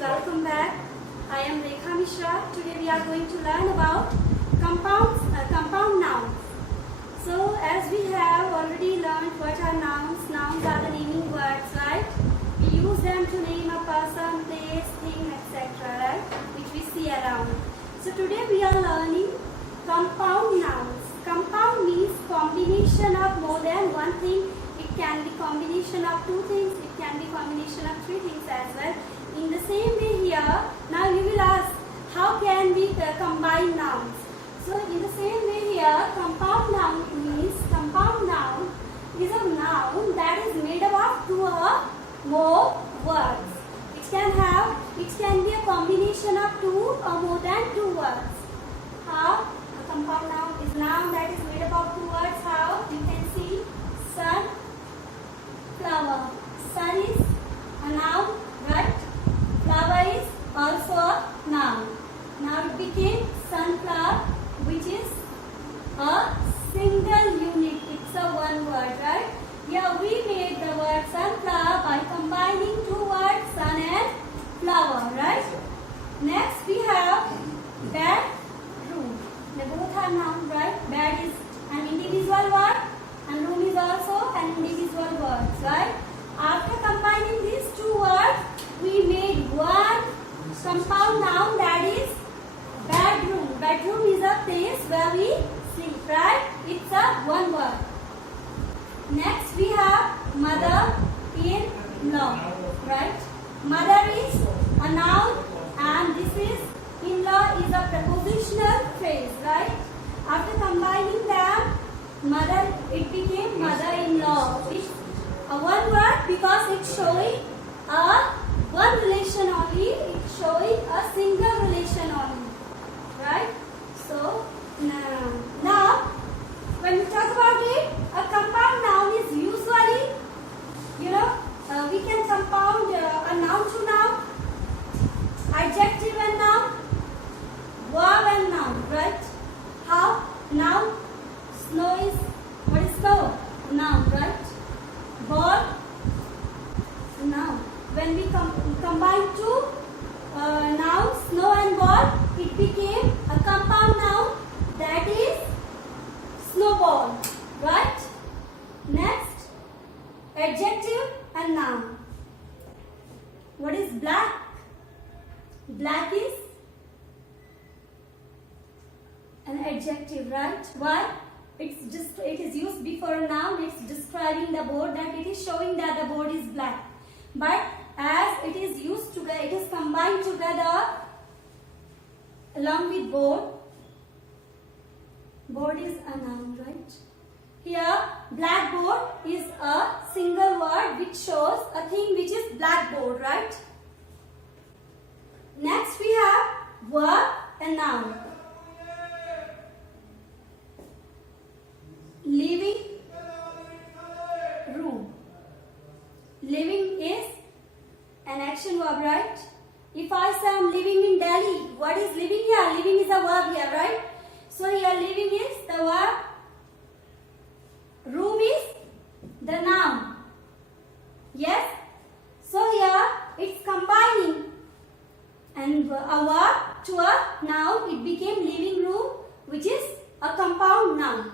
welcome back. I am Rekha Mishra. Today we are going to learn about compound nouns. So as we have already learned what are nouns, nouns are the naming words, right? We use them to name a person, place, thing, etc., right? Which we see around. So today we are learning compound nouns. Compound means combination of more than one thing. It can be combination of two things. It can be combination of three things as well. In the same way here, now you will ask, how can we combine nouns? So in the same way here, compound noun is a noun that is made up of two or more words. It can be a combination of two or more than two words. How? A compound noun is a noun that is made up of two words. How? You can see sun, flower. Sun is a noun, right? Flower is also a noun. Now it became sunflower, which is a single unit. It's a one word, right? Here we made the word sunflower by combining two words, sun and flower, right? Next we have bedroom. They both are noun, right? Bed is an individual word and room is also an individual word, right? After combining these two words, we made one compound noun, that is bedroom. Bedroom is a place where we sleep, right? It's a one word. Next we have mother-in-law, right? Mother is a noun and this is in-law is a prepositional phrase, right? After combining them, it became mother-in-law. It's a one word because it's showing a one relation only. It's showing a single relation only, right? So now when we talk about it, a compound noun is usually, we can compound a noun to noun, adjective and noun, verb and noun, right? How? Noun, snow is, what is snow? Noun, right? Ball, noun. When we combine two nouns, snow and ball, it became a compound noun, that is snowball, right? Next, adjective and noun. What is black? Black is an adjective, right? Why? It is used before a noun. It's describing the board, that it is showing that the board is black. But as it is used together, it is combined together along with board. Board is a noun, right? Here, blackboard is a single word which shows a thing which is blackboard, right? Next we have verb and noun. Living room. Living is an action verb, right? If I say I'm living in Delhi, what is living here? Living is a verb here, right? So here living is the verb. Room is the noun. Yes? So here it's combining and a verb to a noun. It became living room, which is a compound noun.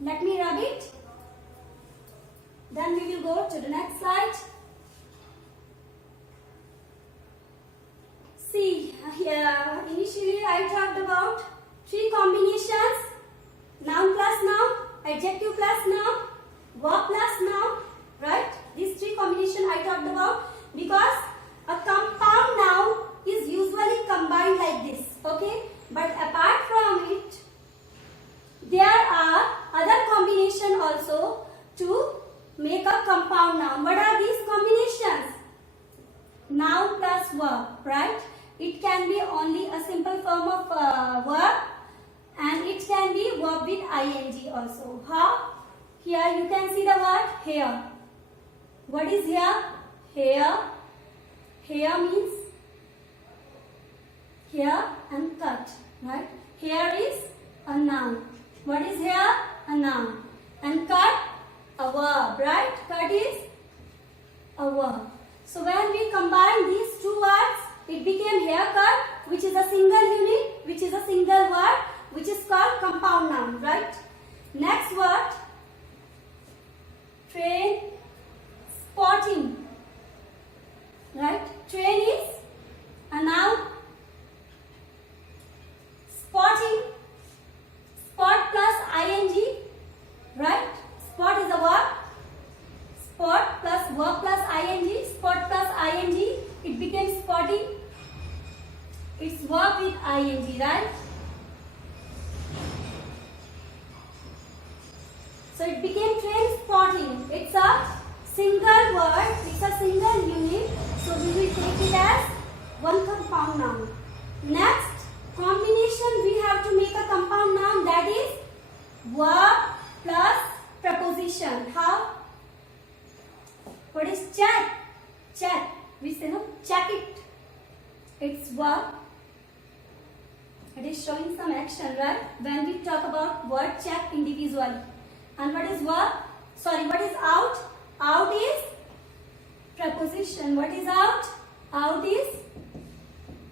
Let me rub it. Then we will go to the next slide. See, here initially I talked about three combinations: noun plus noun, adjective plus noun, verb plus noun, right? These three combinations I talked about because a compound noun is usually combined like this, okay? But apart from it, there are other combinations also to make a compound noun. What are these combinations? Noun plus verb, right? It can be only a simple form of verb and it can be verb with ing also. How? Here you can see the word hair. What is here? Hair. Hair means hair and cut, right? Hair is a noun. What is here? A noun. And cut, a verb, right? Cut is a verb. So when we combine these two words, it became haircut, which is a single unit, which is a single word, which is called compound noun, right? Next word, train, spotting, right? Train is a noun. Spotting, spot plus ing, right? Spot is a verb. Spot plus verb plus ing, spot plus ing, it became spotting. It's verb with ing, right? So it became train spotting. It's a single word, it's a single unit. So we will take it as one compound noun. Next, combination we have to make a compound noun, that is verb plus preposition. How? What is check? Check. We say no, check it. It's verb. It is showing some action, right? When we talk about word check individually. And what is verb? Sorry, what is out? Out is preposition. What is out? Out is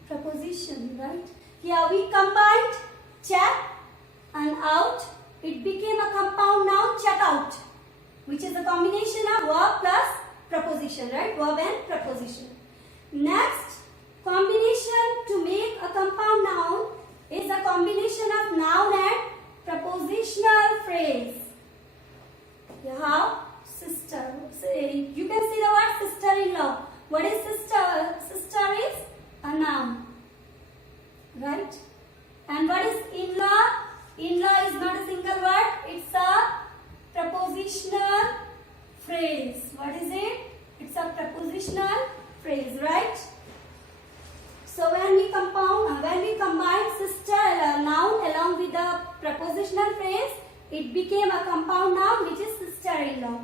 preposition, right? Here we combined check and out. It became a compound noun, check out, which is a combination of verb plus preposition, right? Verb and preposition. Next, combination to make a compound noun is a combination of noun and prepositional phrase. You have sister. You can see the word sister-in-law. What is sister? Sister is a noun, right? And what is in-law? In-law is not a single word. It's a prepositional phrase. What is it? It's a prepositional phrase, right? So when we combine sister noun along with the prepositional phrase, it became a compound noun, which is sister-in-law.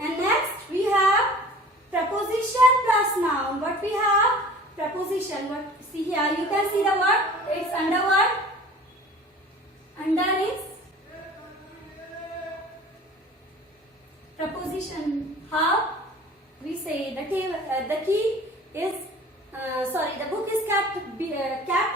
And next we have preposition plus noun. What we have? Preposition. What? See here, you can see the word. It's under word. Under is preposition. How? We say the key is the book is kept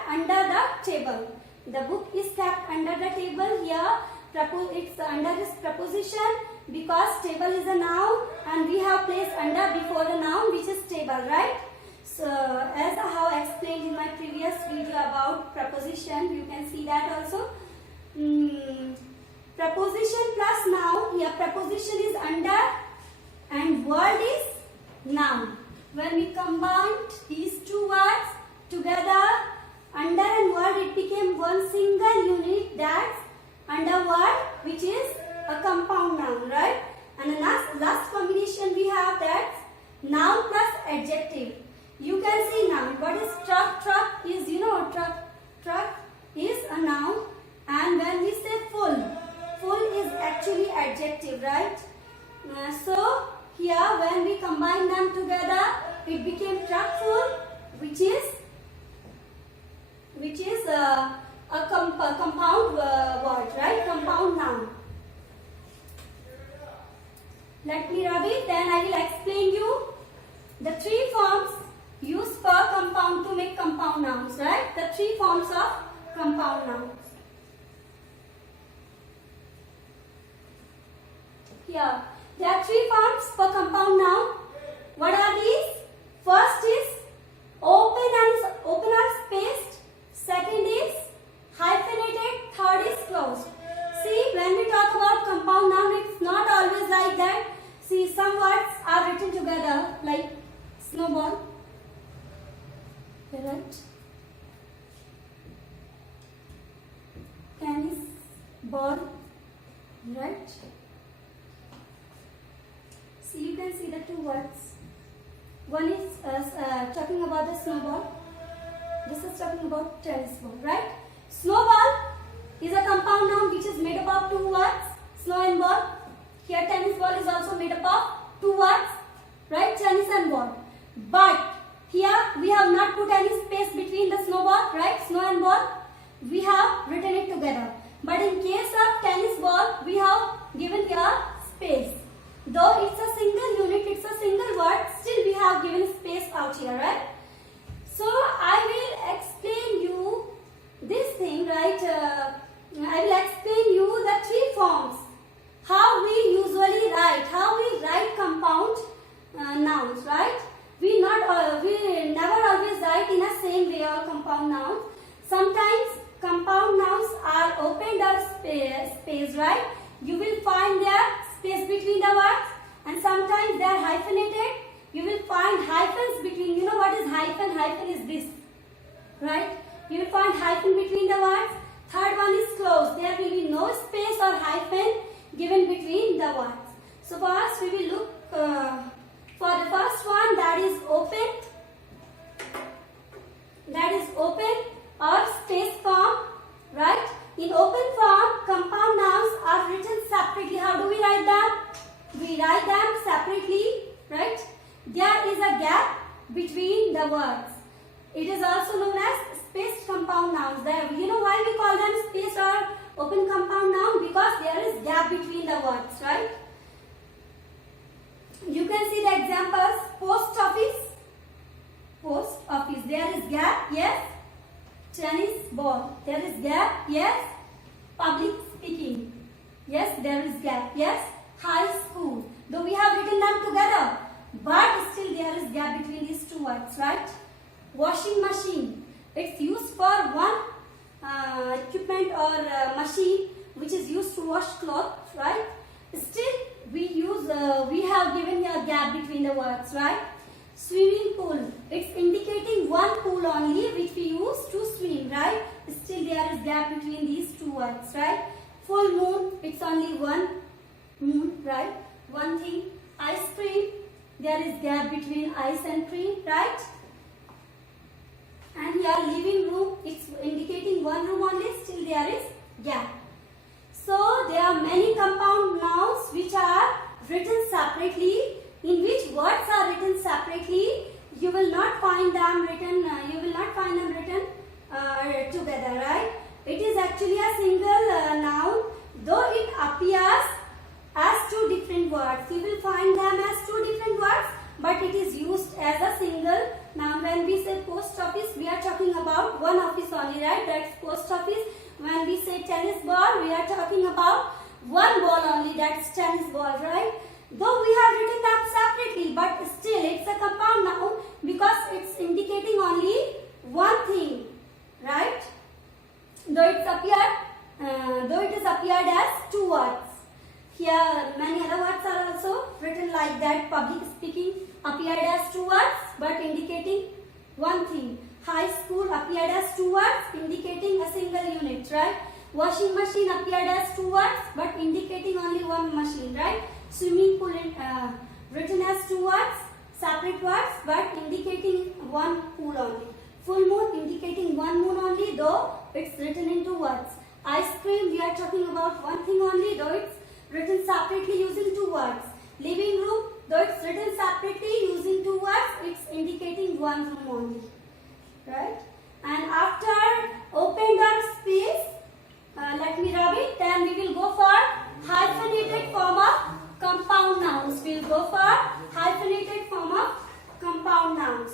under the table. The book is kept under the table. Here it's under this preposition because table is a noun and we have placed under before the noun, which is table, right? So as I have explained in my previous video about preposition, you can see that also. Preposition plus noun. Here preposition is under and word is noun. When we combined these two words together, under and word, it became one single unit, that's under word, which is a compound noun, right? And the last combination we have, that's noun plus adjective. You can see noun. What is truck? Truck is, truck is a noun. And when we say full is actually adjective, right? So here when we combine them together, it became truckful, which is a compound word, right? Compound noun. Let me rub it, then I will explain you the three forms used for compound to make compound nouns, right? The three forms of compound nouns. Here, there are three forms for compound noun. What are these? First is open or spaced. Second is hyphenated. Third is closed. See, when we talk about compound noun, it's not always like that. See, some words are written together like snowball. Right? Tennis ball. Right? See, you can see the two words. One is talking about the snowball. This is talking about tennis ball, right? Snowball is a compound noun which is made up of two words, snow and ball. Here tennis ball is also made up of two words, right? Tennis and ball. But here we have not put any space between the snowball, right? Snow and ball. We have written it together. together. But in case of tennis ball, we have given here space. Though it's a single unit, it's a single word, still we have given space out here, right? So I will explain you this thing, right? I will explain you the three forms. How we usually write, how we write compound nouns, right? We never always write in a same way or compound nouns. Sometimes compound nouns are opened or space, right? You will find there space between the words, and sometimes they are hyphenated. You will find hyphens between. You know what is hyphen? Hyphen is this, right? You will find hyphen between the words. Third one is closed. There will be no space or hyphen given between the words. So first we will look for the first one, that is open. That is open or space form, right? In open form, compound nouns are written separately. How do we write them? We write them separately, right? There is a gap between the words. It is also known as spaced compound nouns. You know why we call them spaced or open compound noun? Because there is gap between the words, right? You can see the examples. Post office. Post office. There is gap. Yes. Tennis ball. There is gap. Yes. Public speaking. Yes, there is gap. Yes. High school. Though we have written them together, but still there is gap between these two words, right? Washing machine. It's used for one equipment or machine which is used to wash clothes, right? Still we have given a gap between the words, right? Swimming pool. It's indicating one pool only which we use to swim, right? Still there is gap between these two words, right? Full moon. It's only one moon, right? One thing. Ice cream. There is gap between ice and cream, right? And here living room, it's indicating one room only, still there is gap. So there are many compound nouns which are written separately. In which words are written separately, you will not find them written. Together, right? It is actually a single noun, though it appears as two different words. You will find them as two different words, but it is used as a single noun. When we say post office, we are talking about one office only, right? That's post office. When we say tennis ball, we are talking about one ball only. That's tennis ball, right? Though we have written them separately, but still it's a compound noun because it's indicating only one thing, right? Though it is appeared as two words. Here many other words are also written like that. Public speaking appeared as two words but indicating one thing. High school appeared as two words indicating a single unit, right? Washing machine appeared as two words but indicating only one machine, right? Swimming pool written as two words, separate words but indicating one pool only. Full moon indicating one moon only, though it's written in two words. Ice cream, we are talking about one thing only, though it's written separately using two words. Living room, though it's written separately using two words, it's indicating one room only, right? And after opened or space, let me rub it, then we will go for hyphenated form of compound nouns. We will go for hyphenated form of compound nouns.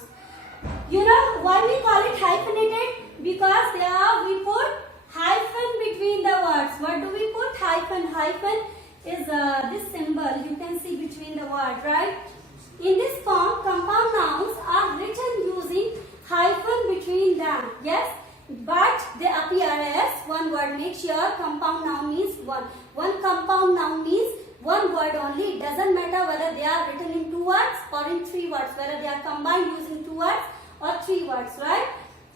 You know why we call it hyphenated? Because there we put hyphen between the words. What do we put? Hyphen. Hyphen is this symbol you can see between the word, right? In this form, compound nouns are written using hyphen between them. Yes, but they appear as one word. Make sure compound noun means one. One compound noun means one word only. It doesn't matter whether they are written in two words or in three words, whether they are combined using two words or three words, right?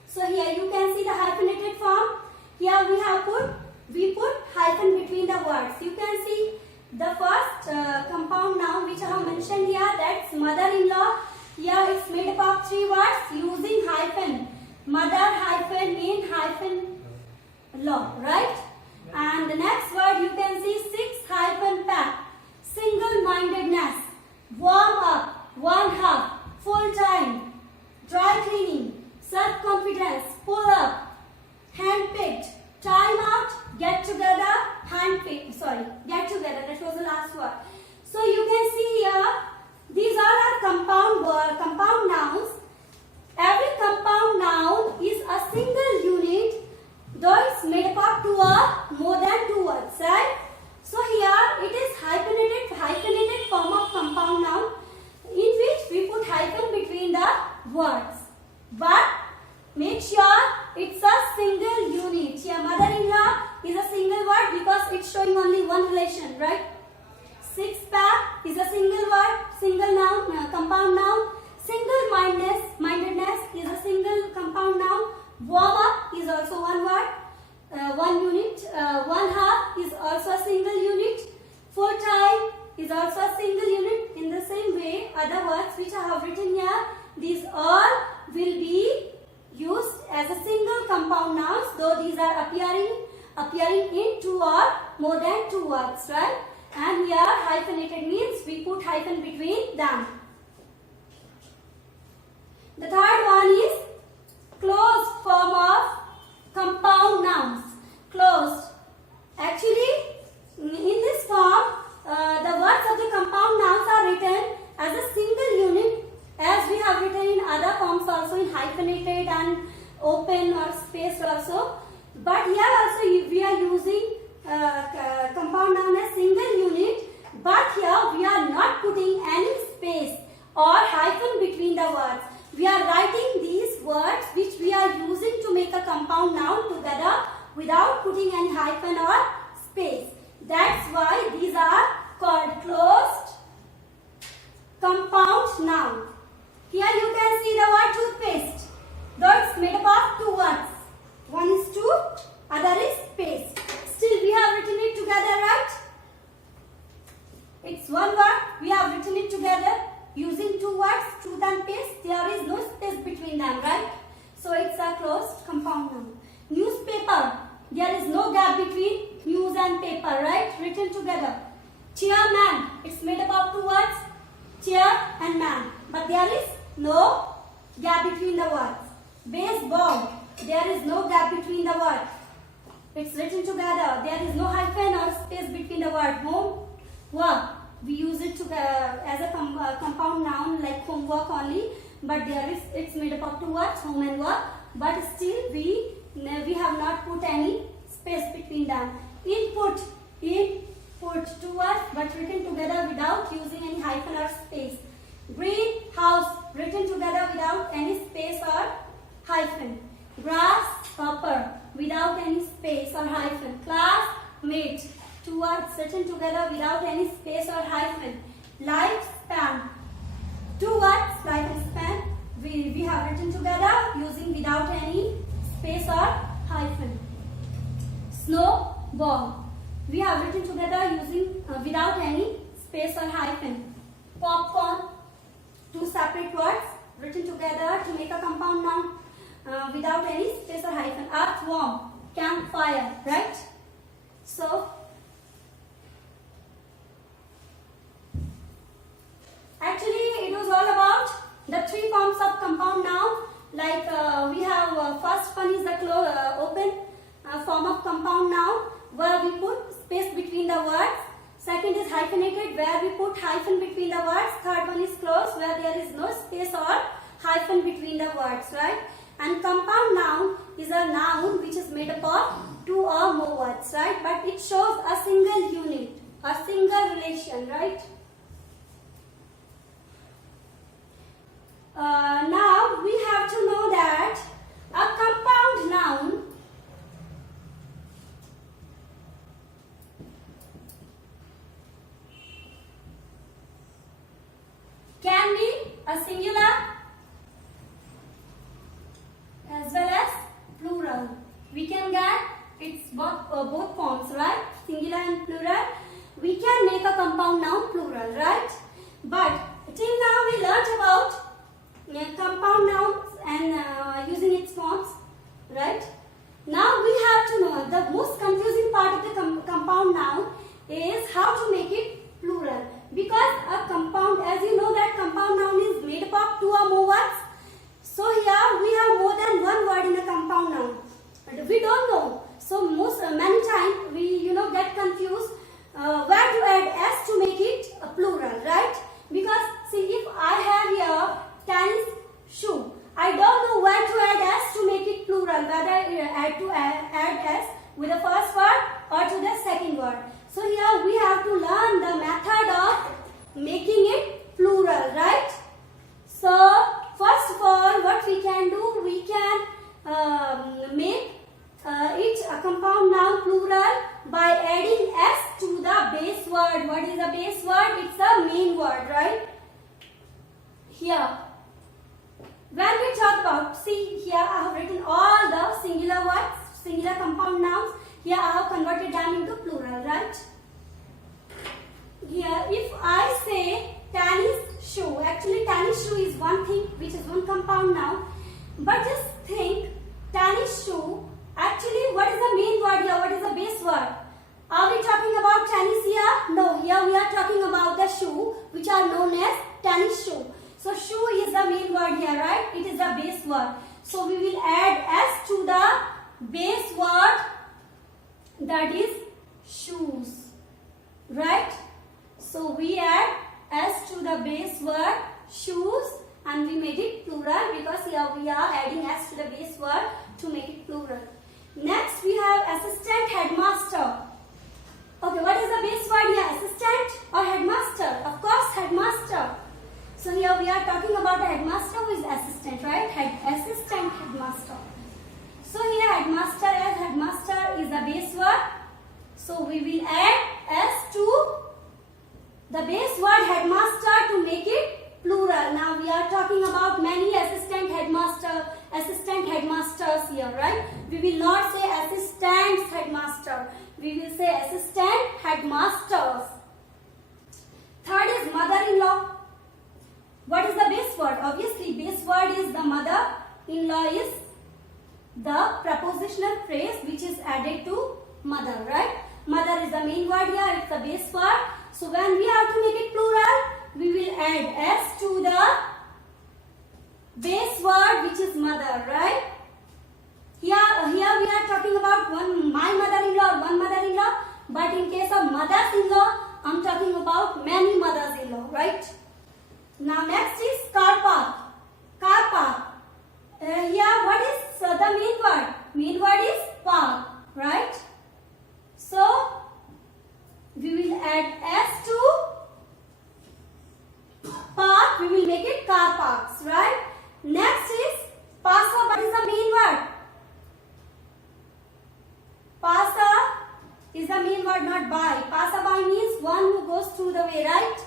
So here you can see the hyphenated form. Here we put hyphen between the words. You can see the first compound noun which I have mentioned here, that's mother-in-law. Here it's made up of three words using hyphen. Mother hyphen in hyphen law, right? And the next word you can see 6 hyphen pack. Single-mindedness, warm up, one half, full time, dry cleaning, self-confidence, pull up, hand-picked, time out, get together, get together, that was the last word. So you can see here, these are our compound nouns. Every compound noun is a single unit, though it's made up of two or more than two words, right? So here it is hyphenated form of compound noun in which we put hyphen between the words. But make sure it's a single unit. Here mother-in-law is a single word because it's showing only one relation, right? Six-pack is a single word, single noun, compound noun. Single-mindedness is a single compound noun. Warm-up is also one word, one unit. One half is also a single unit. Full time is also a single unit. In the same way, other words which I have written here, these all will be used as a single compound nouns, though these are appearing in two or more than two words, right? And here hyphenated means we put hyphen between them. The third one is closed form of compound nouns. Closed. Actually, in this form, the words of the compound nouns are written as a single unit, as we have written in other forms also, in hyphenated and open or spaced also. But here also we are using compound noun as single unit, but here we are not putting any space or hyphen between the words. We are writing these words which we are using to make a compound noun together without putting any hyphen or space. That's why these are called closed compound noun. Here you can see the word toothpaste. Though it's made up of two words. One is two, other is paste. Still we have written it together, right? It's one word, we have written it together using two words, tooth and paste. There is no space between them, right? So it's a closed compound noun. Newspaper, there is no gap between news and paper, right? Written together. Chairman, it's made up of two words, chair and man. But there is no gap between the words. Baseball, there is no gap between the words. It's written together. There is no hyphen or space between the word. Homework, we use it as a compound noun like homework only. But it's made up of two words, home and work. But still we have not put any space between them. Input, two words but written together without using any hyphen or space. Greenhouse, written together without any space or hyphen. Grasshopper, without any space or hyphen. Classmate, two words written together without any space or hyphen. Lifespan, two words, life and span, we have written together using without any space or hyphen. Snowball, we have written together using without any space or hyphen. Popcorn, two separate words written together to make a compound noun without any space or hyphen. Earthworm, campfire, right? So actually it was all about the three forms of compound noun. Like we have first one is the open form of compound noun where we put space between the words. Second is hyphenated where we put hyphen between the words. Third one is closed where there is no space or hyphen between the words, right? And compound noun is a noun which is made up of two or more words, right? But it shows a single unit, a single relation, right? Now we have to know that a compound noun can be a singular as well as plural. We can get its both forms, right? Singular and plural. We can make a compound noun plural, right? But till now we learnt about compound nouns and using its forms, right? Now we have to know the most confusing part of the compound noun is how to make it plural. Because a compound, as you know that compound noun is made up of two or more words. So here we have more than one word in a compound noun. But we don't know. So many times we get confused where to add s to make it a plural, right? Because see, if I have here tennis shoe, I don't know where to add s to make it plural, whether add s with the first word or to the second word. So here we have to learn the method of making it plural, right? So first of all, what we can do, we can make it a compound noun plural by adding s to the base word. What is the base word? It's the main word, right? Here, when we talk about, see here I have written all the singular words, singular compound nouns. Here I have converted them into plural, right? Here, if I say tennis shoe, actually tennis shoe is one thing, which is one compound noun. But just think, tennis shoe, actually what is the main word here? What is the base word? Are we talking about tennis here? No, here we are talking about the shoe, which are known as tennis shoe. So shoe is the main word here, right? It is the base word. So we will add s to the base word, that is shoes, right? So we add s to the base word shoes and we made it plural because here we are adding s to the base word to make it plural. Next we have assistant headmaster. Okay, what is the base word here? Assistant or headmaster? Of course, headmaster. So here we are talking about a headmaster who is assistant, right? Assistant headmaster. So here headmaster, as headmaster is the base word. So we will add s to the base word headmaster to make it plural. Now we are talking about many assistant headmasters here, right? We will not say assistant headmaster. We will say assistant headmasters. Third is mother-in-law. What is the base word? Obviously, base word is the mother-in-law is the prepositional phrase which is added to mother, right? Mother is the main word here, it's the base word. So when we have to make it plural, we will add s to the base word which is mother, right? Here we are talking about my mother-in-law or one mother-in-law, but in case of mothers-in-law, I'm talking about many mothers-in-law, right? Now next is car park. Car park. Here what is the main word? Main word is park, right? So we will add s to park. We will make it car parks, right? Next is passa. What is the main word? Passa is the main word, not by. Passa by means one who goes through the way, right?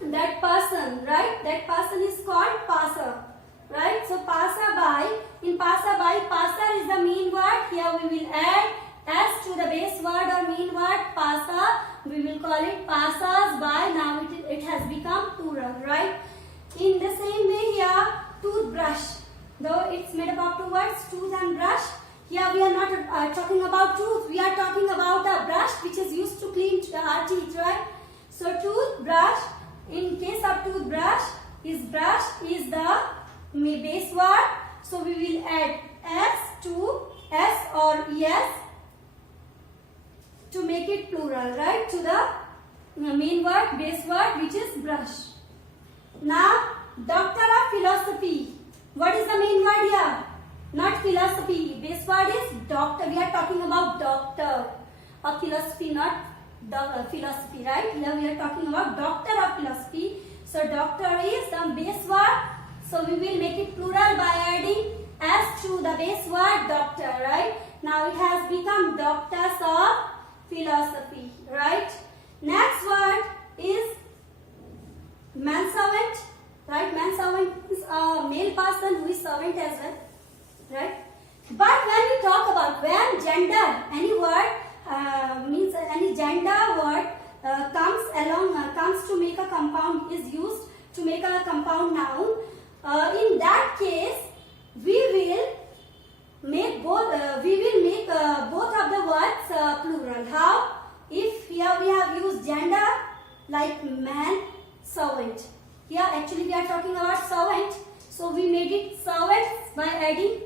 That person, right? That person is called passa, right? So passa by. In passa by, passa is the main word. Here we will add s to the base word or main word passa. We will call it passas by. Now it has become plural, right? In the same way here, toothbrush. Though it's made up of two words, tooth and brush. Here we are not talking about tooth. We are talking about a brush which is used to clean our teeth, right? So toothbrush. In case of toothbrush, brush is the base word. So we will add s to s or es to make it plural, right? To the main word, base word, which is brush. Now, doctor of philosophy. What is the main word here? Not philosophy. Base word is doctor. We are talking about doctor of philosophy, not the philosophy, right? Here we are talking about doctor of philosophy. So doctor is the base word. So we will make it plural by adding s to the base word doctor, right? Now it has become doctors of philosophy, right? Next word is manservant, right? Manservant is a male person who is servant as well, right? But when we talk about gender, any word means any gender word comes to make a compound, is used to make a compound noun. In that case, we will make both of the words plural. How? If here we have used gender like man, servant. Here actually we are talking about servant. So we made it servants by adding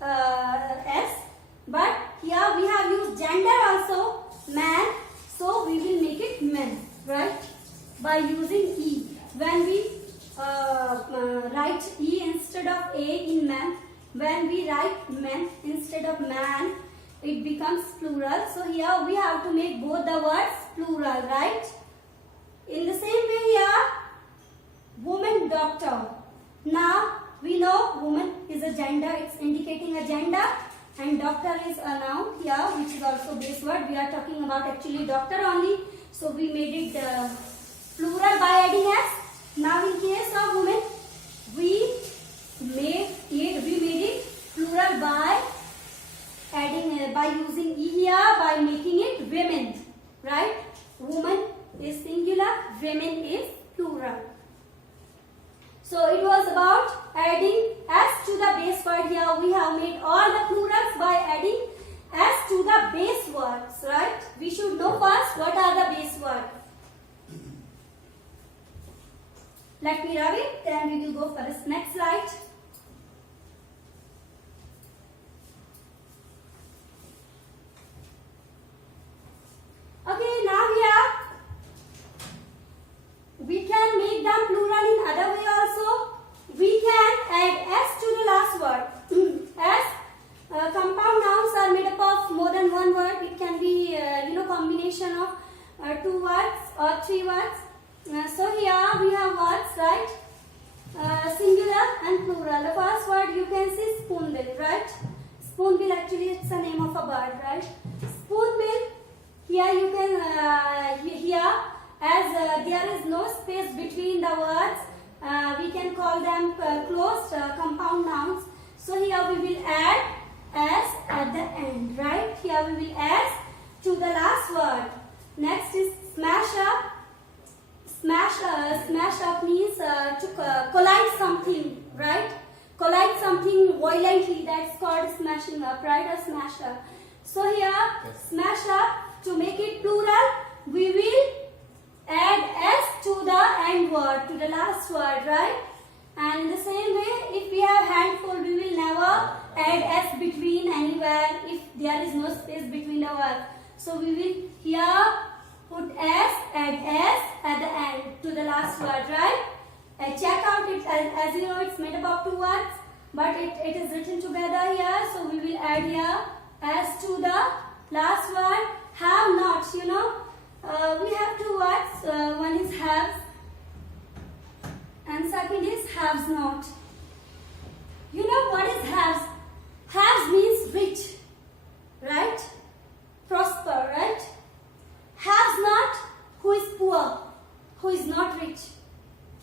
s. But here we have used gender by using E. When we write E instead of A in man, when we write men instead of man, it becomes plural. So here we have to make both the words plural, right? In the same way here, woman doctor. Now we know woman is a gender, it's indicating a gender, and doctor is a noun here, which is also base word. We are talking about actually doctor only, so we made it plural by adding s. Now in case of woman, we made it plural by adding by using e here, by making it women, right? Woman is singular, women is plural. So it was about adding s to the base word. Here we have made all the plurals by adding s to the base words, right? We should know first what are the base words. Let me rub it, then we will go for the next slide. Okay, now here we can make them plural in other way also. We can add s to the last word. S compound nouns are made up of more than one word. It can be combination of two words or three words. So here we have words, right? Singular and plural. The first word you can see spoonbill, right? Spoonbill actually it's the name of a bird, right? Spoonbill. Here you can as there is no space between the words, we can call them closed compound nouns. So here we will add s at the end, right? Here we will add to the last word. Next is smash up. Smash up means to collide something, right? Collide something violently. That's called smashing up, right? Or smash up. So here, smash up, to make it plural, we will add s to the end word, to the last word, right? And in the same way, if we have handful, we will never add s between anywhere if there is no space between the words. So we will here put s, add s at the end to the last word, right? Check out it, as you know, it's made up of two words, but it is written together here. So we will add here s to the last word. Have not, we have two words. One is have and second is haves not. You know what is haves? Haves means rich, right? Prosper, right? Haves not, who is poor, who is not rich.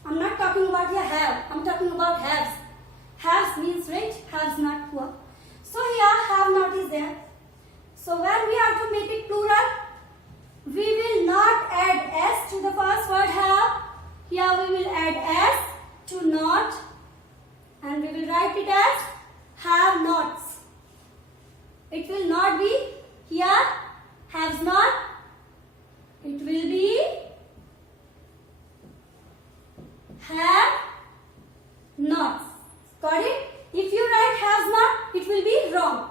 I'm not talking about here have, I'm talking about haves. Haves means rich, haves not poor. So here have not is there. So when we have to make it plural, we will not add s to the first word have. Here we will add s to not, and we will write it as have nots. It will not be here haves not. It will be have nots. Got it? If you write has not, it will be wrong.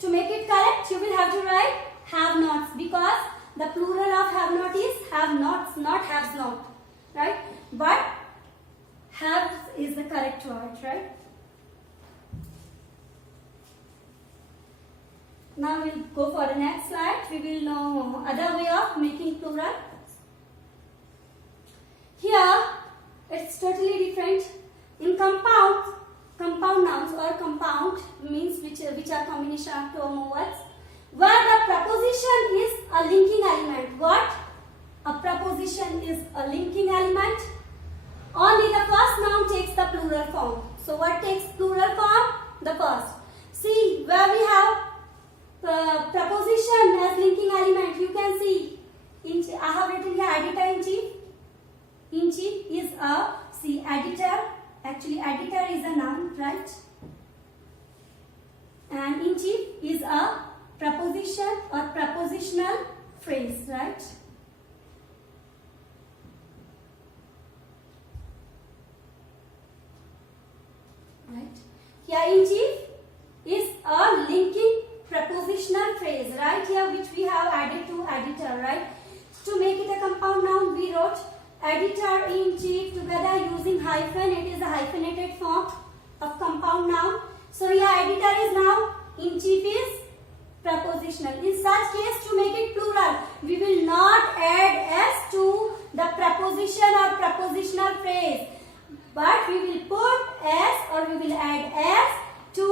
To make it correct, you will have to write have nots, because the plural of have not is have nots, not haves not, right? But have is the correct word, right? Now we'll go for the next slide. We will know other way of making plural. Here, it's totally different. In compound nouns or compound means which are combination of two or more words, where the preposition is a linking element. What? A preposition is a linking element. Only the first noun takes the plural form. So what takes plural form? The first. See, where we have preposition as linking element, you can see, I have written here editor in chief. In chief is a, see, editor. Actually, editor is a noun, right? And in chief is a preposition or prepositional phrase, right? Right. Here in chief is a linking prepositional phrase, right? Here which we have added to editor, right? To make it a compound noun, we wrote editor-in-chief together using hyphen. It is a hyphenated form of compound noun. So here editor is noun, in-chief is prepositional. In such case, to make it plural, we will not add s to the preposition or prepositional phrase, but we will put s or we will add s to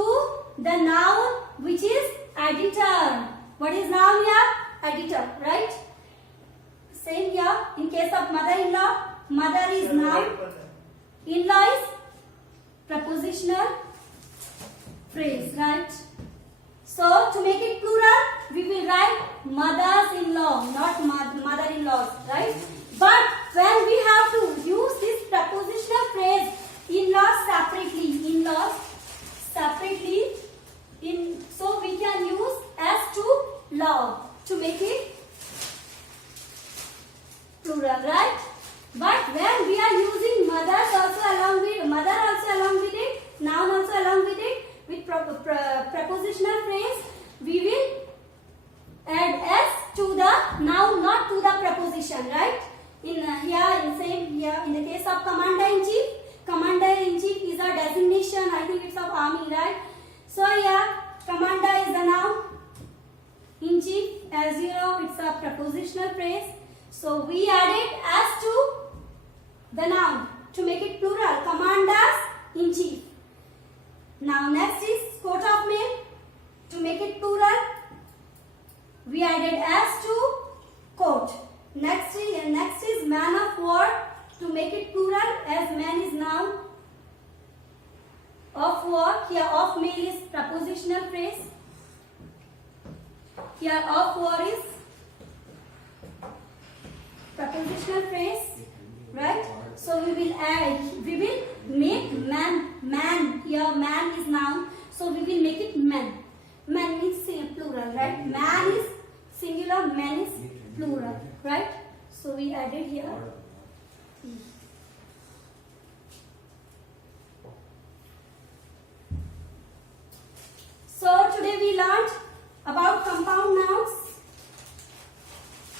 the noun which is editor. What is noun here? Editor, right? Same here. In case of mother-in-law, mother is noun, in-law is prepositional phrase, right? So to make it plural, we will write mothers-in-law, not mother-in-laws, right? But when we have to use this prepositional phrase, in-laws separately, so we can use s to law to make it plural, right? But when we are using mothers also along with it, noun also along with it, with prepositional phrase, we will add s to the noun, not to the preposition, right? In the case of commander-in-chief is a designation. I think it's of army, right? So here, commander is the noun, in-chief, as you know, it's a prepositional phrase. So we added s to the noun to make it plural, commanders-in-chief. Now next is coat of mail. To make it plural, we added s to coat. Next is man of war. To make it plural, as man is noun, of war. Here of mail is prepositional phrase. Here of war is prepositional phrase, right? So we will make man. Here man is noun, so we will make it man. Man means plural, right? Man is singular, man is plural, right? So we added here. So today we learned about compound nouns.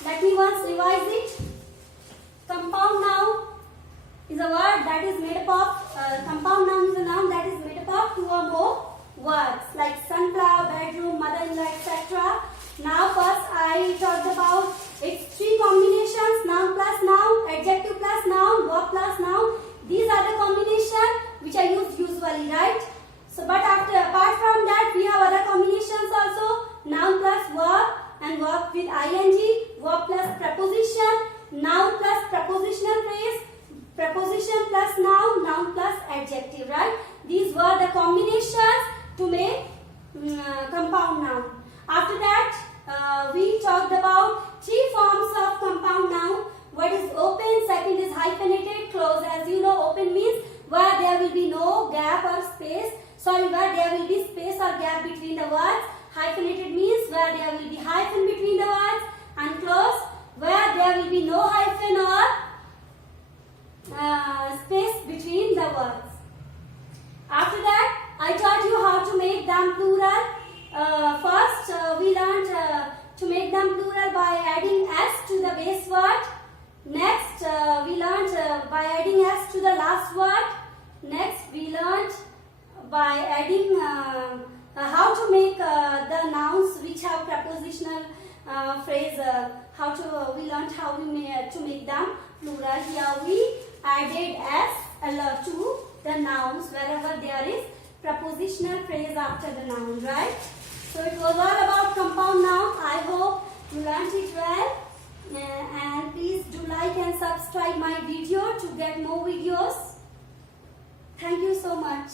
Let me once revise it. Compound noun is a word that is made up of, compound noun is a noun that is made up of two or more words like sunflower, bedroom, mother-in-law, etc. Now first I talked about its three combinations: noun plus noun, adjective plus noun, verb plus noun. These are the combinations which I use usually, right? So but apart from that, we have other combinations also: noun plus verb and verb with ing, verb plus preposition, noun plus prepositional phrase, preposition plus noun, noun plus adjective, right? These were the combinations to make compound noun. After that, we talked about three forms of compound noun. What is open, second is hyphenated, close. As you know, open means where there will be no gap or space. Where there will be space or gap between the words. Hyphenated means where there will be hyphen between the words. And close, where there will be no hyphen or space between the words. After that, I taught you how to make them plural. First, we learned to make them plural by adding s to the base word. Next, we learned by adding s to the last word. Next, we learned by adding how to make the nouns which have prepositional phrase. We learned how to make them plural. Here we added s to the nouns wherever there is prepositional phrase after the noun, right? So it was all about compound noun. I hope you learned it well. And please do like and subscribe my video to get more videos. Thank you so much.